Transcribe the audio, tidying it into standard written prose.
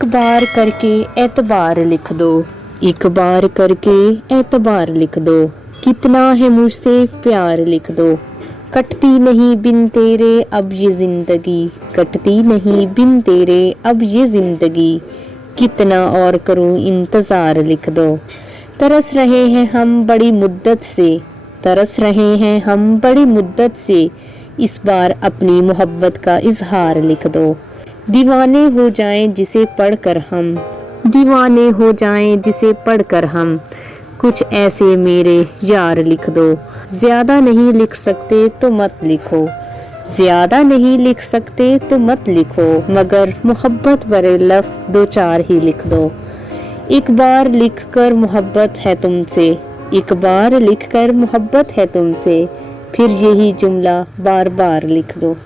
एक बार करके एतबार लिख दो, एक बार करके एतबार लिख दो, कितना है मुझसे प्यार लिख दो। कटती नहीं बिन तेरे अब ये जिंदगी, कटती नहीं बिन तेरे अब ये जिंदगी, कितना और करूं इंतज़ार लिख दो। तरस रहे हैं हम बड़ी मुद्दत से, तरस रहे हैं हम बड़ी मुद्दत से, इस बार अपनी मोहब्बत का इजहार लिख दो। दीवाने हो जाएं जिसे पढ़कर हम, दीवाने हो जाएं जिसे पढ़कर हम, कुछ ऐसे मेरे यार लिख दो। ज़्यादा नहीं लिख सकते तो मत लिखो, ज़्यादा नहीं लिख सकते तो मत लिखो, मगर मोहब्बत भरे लफ्ज़ दो चार ही लिख दो। एक बार लिख कर मोहब्बत है तुमसे, एक बार लिख कर मोहब्बत है तुमसे, फिर यही जुमला बार बार लिख दो।